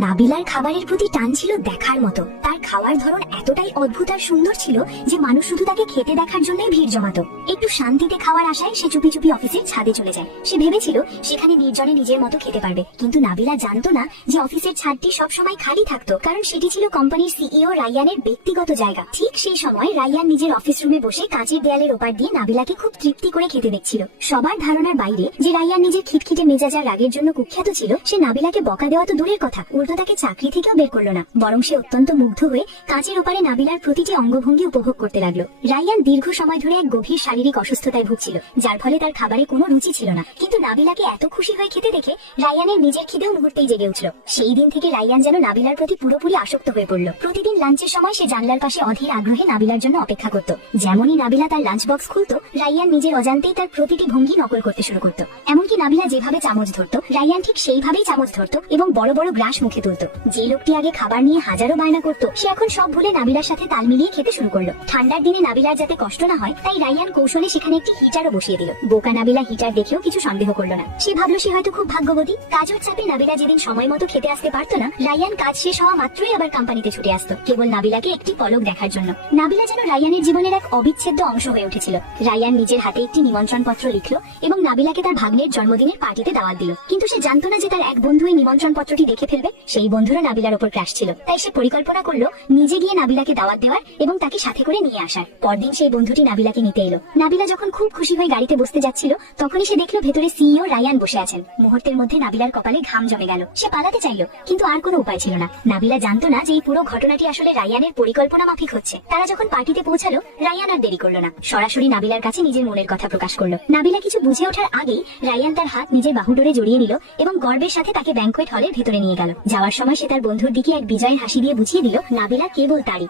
নাবিলার খাবারের প্রতি টান ছিল দেখার মতো। তার খাওয়ার ধরন এতটাই অদ্ভুত আর সুন্দর ছিল যে মানুষ শুধু তাকে খেতে দেখার জন্যই ভিড় জমাতো। একটু শান্তিতে খাওয়ার আশায় সে চুপি চুপি অফিসের ছাদে চলে যায়। সে ভেবেছিল সেখানে নির্জনে নিজের মতো খেতে পারবে, কিন্তু নাবিলা জানতো না যে অফিসের ছাদটি সবসময় খালি থাকতো, কারণ সেটি ছিল কোম্পানির সিইও রায়ানের ব্যক্তিগত জায়গা। ঠিক সেই সময় রায়ান নিজের অফিস রুমে বসে কাঁচের দেয়ালের ওপার দিয়ে নাবিলাকে খুব তৃপ্তি করে খেতে দেখছিল। সবার ধারণার বাইরে যে রায়ান নিজের খিটখিটে মেজাজ আর রাগের জন্য কুখ্যাত ছিল, সে নাবিলাকে বকা দেওয়া তো দূরের কথা, উল্টো তাকে চাকরি থেকেও বের করলো না, বরং সে অত্যন্ত মুগ্ধ হয়ে কাঁচের ওপারে নাবিলার প্রতিটি অঙ্গভঙ্গি উপভোগ করতে লাগলো। রায়ান দীর্ঘ সময় ধরে এক গভীর শারীরিক অসুস্থতায় ভুগছিল, যার ফলে তার খাবারে কোনো রুচি ছিল না। কিন্তু নাবিলাকে এত খুশি হয়ে খেতে দেখে রায়ানের নিজের খিদেও মুহূর্তেই জেগে উঠল। সেই দিন থেকে রায়ান যেন নাবিলার প্রতি পুরোপুরি আসক্ত হয়ে পড়ল। প্রতিদিন লাঞ্চের সময় সে জানলার পাশে অধীর আগ্রহে নাবিলার জন্য অপেক্ষা করত। যেমনই নাবিলা তার লাঞ্চ বক্স খুলতো, রায়ান নিজের অজান্তেই তার প্রতিটি ভঙ্গি নকল করতে শুরু করত। এমনকি নাবিলা যেভাবে চামচ ধরতো, রায়ান ঠিক সেইভাবেই চামচ ধরতো এবং বড় বড় গ্রাস মুখে তুলতো। যে লোকটি আগে খাবার নিয়ে হাজারো বায়না করতো, সে এখন সব ভুলে নাবিলার সাথে তাল মিলিয়ে খেতে শুরু করলো। ঠান্ডার দিনে নাবিলার যাতে কষ্ট না হয়, তাই রায়ান কৌশলে সেখানে একটি হিটারও বসিয়ে দিল। বোকা নাবিলা হিটার দেখেও কিছু সন্দেহ করলো না। সে ভাবলো সে হয়তো খুব ভাগ্যবতী। কাজের চাপে নাবিলা যেদিন সময় মতো খেতে আসতে পারতো না, রায়ান কাজ শেষ হওয়া মাত্রই আবার কোম্পানিতে ছুটে আসতো, কেবল নাবিলাকে একটি পলক দেখার জন্য। নাবিলা যেন রায়ানের জীবনের এক অবিচ্ছেদ্য অংশ হয়ে উঠেছিল। রায়ান নিজের হাতে একটি নিমন্ত্রণ পত্র লিখলো এবং নাবিলাকে তার ভাগ্নের জন্মদিনের পার্টিতে দাওয়াত দিল। কিন্তু সে জানতো না যে তার এক বন্ধু এই নিমন্ত্রণ পত্রটি দেখে ফেলবে। সেই বন্ধুরা নাবিলার উপর ক্রাশ ছিল, তাই সে পরিকল্পনা করলো নিজে গিয়ে নাবিলাকে দাওয়াত দেওয়ার এবং তাকে সাথে করে নিয়ে আসার। পরদিন সেই বন্ধুটি নাবিলাকে নিতে এলো। নাবিলা যখন খুব খুশি হয়ে গাড়িতে বসতে যাচ্ছিল, তখনই সে দেখলো ভেতরে সিইও রায়ান বসে আছেন। মুহূর্তের মধ্যে নাবিলার কপালে ঘাম জমে গেল। সে পালাতে চাইলো, কিন্তু আর কোনো উপায় ছিল না। নাবিলা জানতো না যে এই পুরো ঘটনাটি আসলে রায়ানের পরিকল্পনা মাফিক হচ্ছে। তারা যখন পার্টিতে পৌঁছালো, রায়ান আর দেরি করলো না, সরাসরি নাবিলার কাছে নিজের মনের কথা প্রকাশ করলো। নাবিলা কিছু বুঝে ওঠার আগেই রায়ান তার হাত নিজের বাহুডোরে জড়িয়ে নিল এবং গর্বের সাথে তাকে ব্যাংকোয়েট হলের ভেতরে নিয়ে গেল। যাওয়ার সময় সে তার বন্ধুর দিকে এক বিজয়ের হাসি দিয়ে বুঝিয়ে দিল নাবিলা কেবল তারই।